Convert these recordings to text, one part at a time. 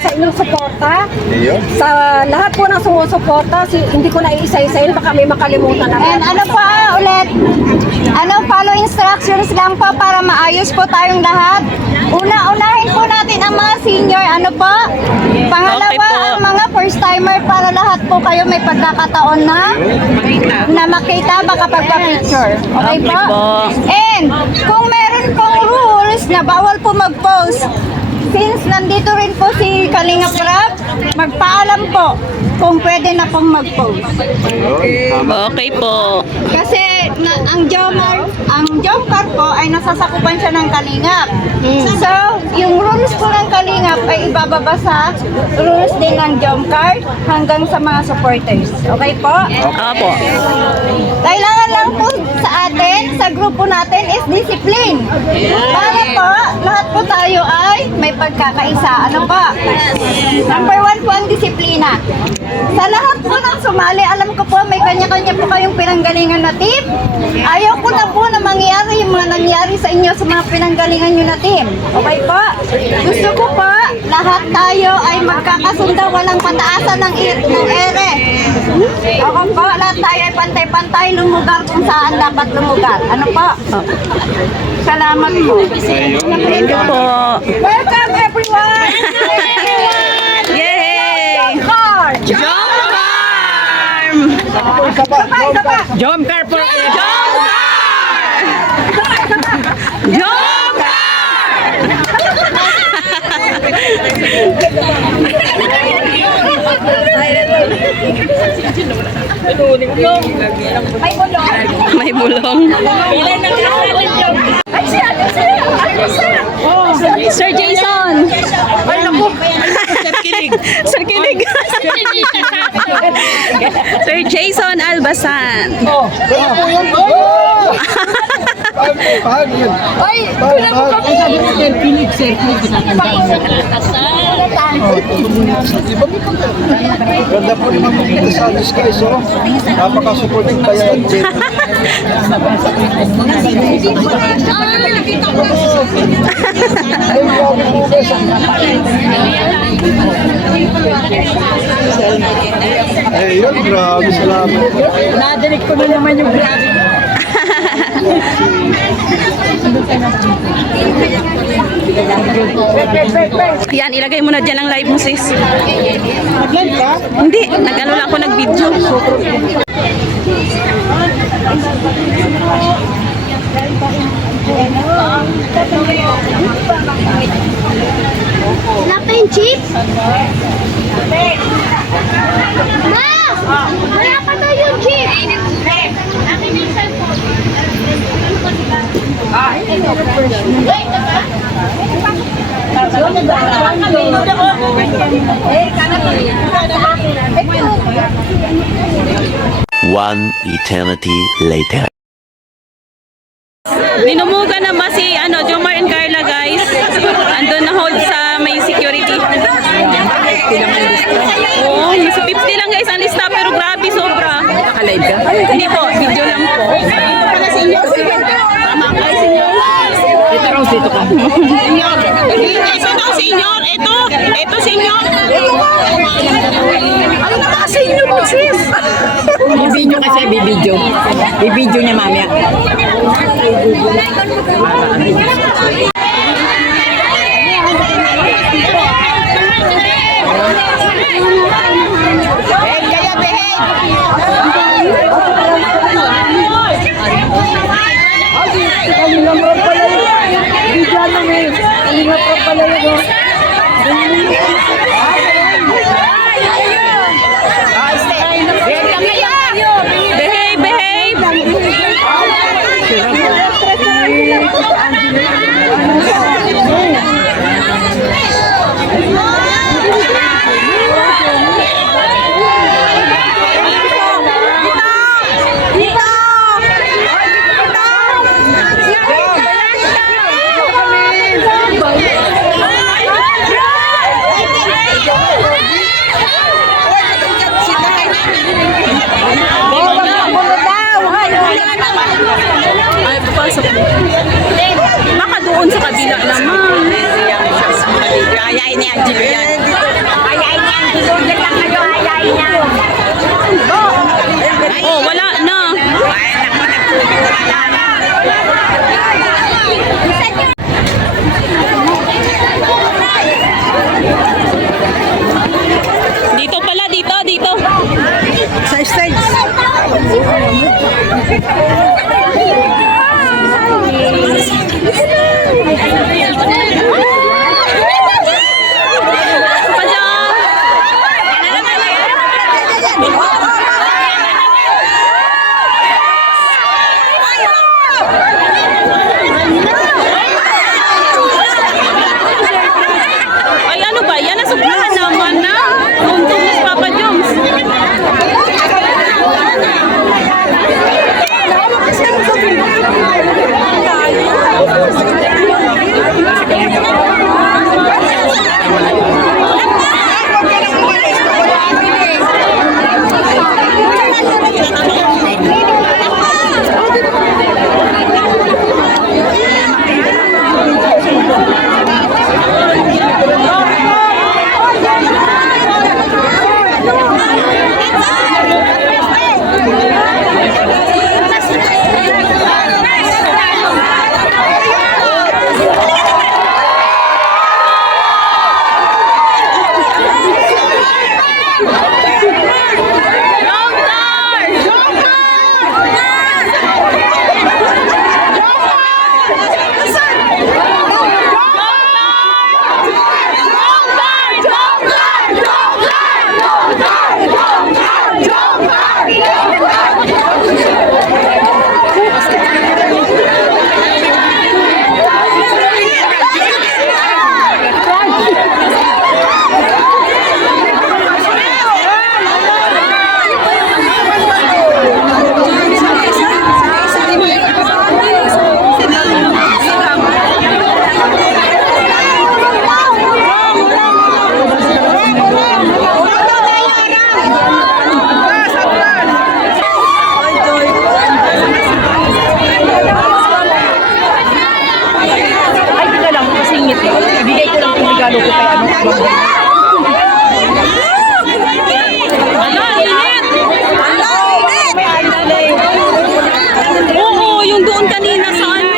sa inyong suporta. Sa lahat po ng sumusuporta, hindi ko na iisa-isahin, baka may makalimutan na. And ano pa ulit? Follow instructions lang po para maayos po tayong lahat. Unahin po natin ang mga senior, Pangalawa, Okay po. ang mga first timer para lahat po kayo may pagkakataon na makita makapagpa-picture. Okay Okay po? po. And kung meron pong rules na bawal po mag-post, since nandito rin po si Kalinga Prab, magpaalam po kung pwede na pong mag-post. Okay po. Kasi ang Jomcar po ay nasasakupan siya ng Kalingap. So, yung rules po ng Kalingap ay ibababa sa rules din ng Jomcar hanggang sa mga supporters. Okay po? Opo. Kailangan lang po sa atin, sa grupo natin is discipline. Para po, lahat po tayo ay may pagkakaisa. Ano po? Number 1 po ang disiplina. Sa lahat po ng sumali, alam ko po may kanya-kanya po kayong pinanggalingan na team. Ayaw ko na po na mangyari yung mga nangyari sa inyo sa mga pinanggalingan nyo na team. Okay po? Gusto ko po, lahat tayo ay magkakasunda, walang pataasan ng ere. Okay po, lahat tayo ay pantay-pantay, lumugar kung saan dapat lumugar. Ano po? Salamat po. Thank you po. Welcome everyone! Yay! Jomcar! Jomcar! Jomcar po! Jomcar! May bulong. Sir Jason! Sir Kilig! Sir Kilig! Sir Jason Albasan! Ganda po naman makita sa alis guys, oh. Napaka-supporting bayan. Ayun, grabe, salamat. Nadinig ko na naman yung grabe. Yan, ilagay mo na dyan ang live mo, sis. Nag-live ka? Hindi, nag-ano lang ako, nag-video. Wala pa yung chips? Ma! Wala pa daw yung chips! Akin yung cellphone. One eternity later. Dinumuga na ba si Jomar and Carla, guys? Andun na hold sa may security. Oo, nasa 50 lang guys ang lista, pero grabe, sobra. Naka-live ka? Hindi po, video lang po. Para sa inyo, ito raw, dito ka. Ito daw, senyor. Ito, senyor. Ano na mga senyor mo, sis? Bibidyo kasi, bibidyo. Bibidyo niya mamaya. Ay, ano ba? Yan, nasuplahan naman na. Tuntong mas Papa Joms. Oo, yung doon kanina sa ano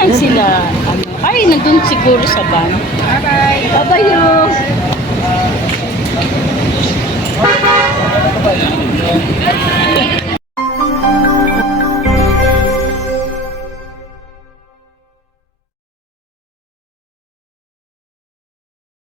Saan sila? Ay, nandun siguro sa van. Bye-bye you.